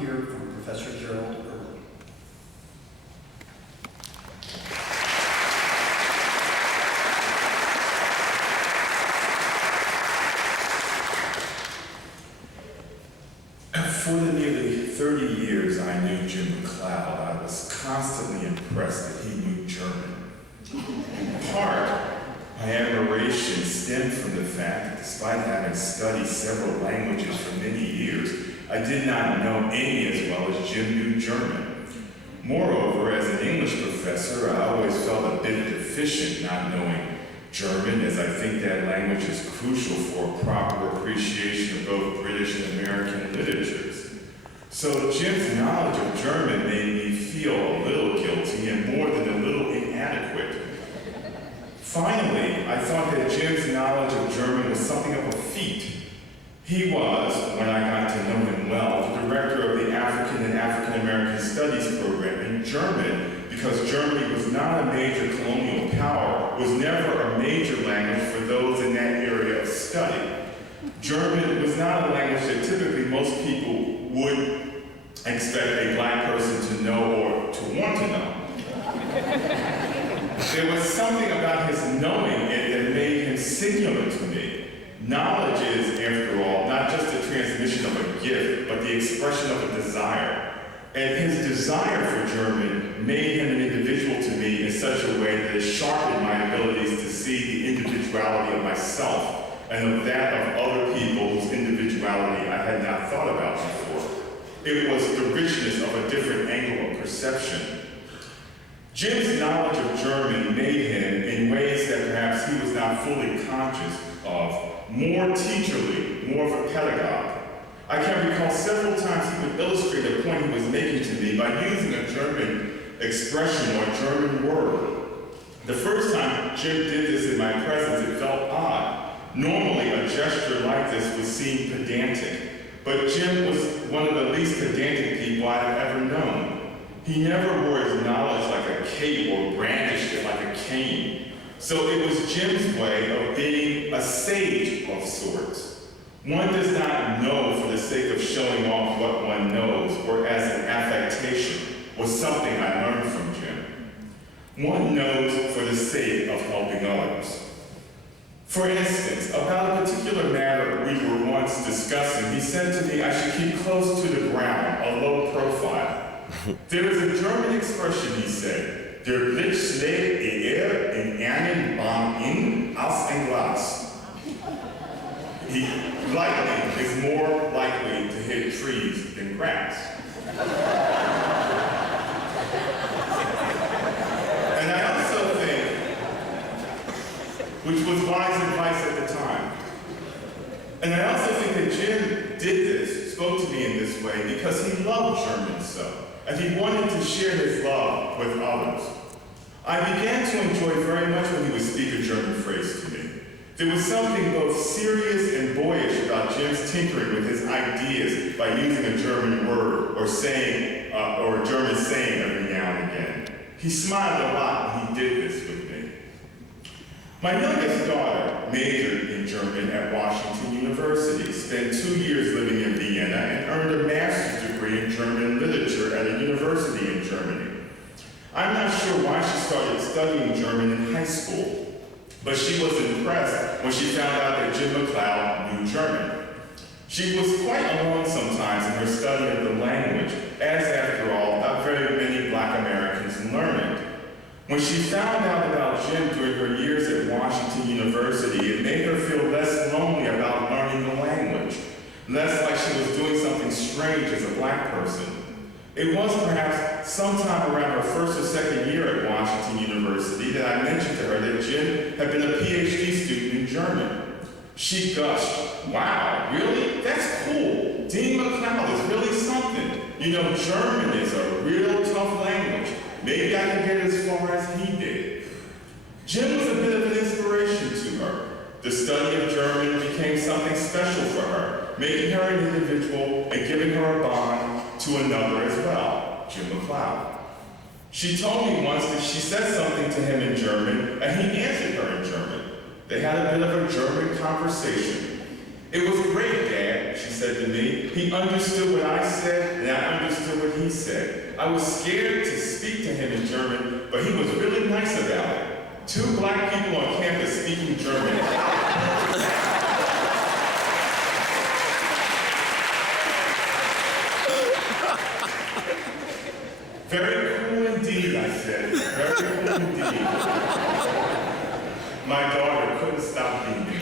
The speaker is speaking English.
hear from Professor Gerald Ervin. For the nearly 30 years I knew Jim McLeod, I was constantly impressed that he knew German. In part, my admiration stemmed from the fact that despite having studied several languages for many years, I did not know any as well as Jim knew German. Moreover, as an English professor, I always felt a bit deficient not knowing German, as I think that language is crucial for a proper appreciation of both British and American literatures. So Jim's knowledge of German made me feel a little guilty and more than a little inadequate. Finally, I thought that Jim's knowledge of German was something of a feat. He was, when I got to know him well, the director of the African and African American Studies program in German, because Germany was not a major colonial power, was never a major language for those in that area of study. German was not a language that typically most people would expect a black person to know or to want to know. There was something about his knowing it that made him singular to me. Knowledge is, after all, not just the transmission of a gift, but the expression of a desire. And his desire for German made him an individual to me in such a way that it sharpened my abilities to see the individuality of myself and of that of other people whose individuality I had not thought about before. It was the richness of a different angle of perception. Jim's knowledge of German made him, in ways that perhaps he was not fully conscious of, more teacherly, more of a pedagogue. I can recall several times he would illustrate a point he was making to me by using a German expression or a German word. The first time Jim did this in my presence, it felt odd. Normally, a gesture like this would seem pedantic, but Jim was one of the least pedantic people I've ever known. He never wore his knowledge like a cape or brandished it like a cane. So it was Jim's way of being a sage of sorts. One does not know for the sake of showing off what one knows or as an affectation, was something I learned from Jim. One knows for the sake of helping others. For instance, about a particular matter we were once discussing, he said to me I should keep close to the ground, a low profile. There is a German expression, he said, der Blick schlägt eher in einen Baum in als ein Glas. Lightning is more likely to hit trees than grass. And I also think, which was wise advice at the time, and I also think that Jim did this, spoke to me in this way, because he loved German so, and he wanted to share his love with others. I began to enjoy very much when he would speak a German phrase to me. There was something both serious and boyish about Jim's tinkering with his ideas by using a German word or saying, or a German saying every now and again. He smiled a lot when he did this with me. My youngest daughter majored in German at Washington University, spent 2 years living in Vienna, and earned a master's degree in German literature at a university in Germany. I'm not sure why she started studying German in high school, but she was impressed when she found out that Jim McLeod knew German. She was quite alone sometimes in her study of the language, as after all, not very many black Americans learn it. When she found out about Jim during her years at Washington University, it made her feel less lonely about learning the language, less like she was doing something strange as a black person. It was perhaps sometime around her first or second year at Washington University that I mentioned to her that Jim had been a PhD student in German. She gushed, "Wow, really? That's cool. Dean McLeod is really something. You know, German is a real tough language. Maybe I can get as far as he did." Jim was a bit of an inspiration to her. The study of German became something special for her, making her an individual and giving her a bond to another as well, Jim McLeod. She told me once that she said something to him in German, and he answered her in German. They had a bit of a German conversation. "It was great, Dad," she said to me. "He understood what I said, and I understood what he said. I was scared to speak to him in German, but he was really nice about it." 2 black people on campus speaking German. "Very cool indeed," I said. "Very cool indeed." My daughter couldn't stop beaming.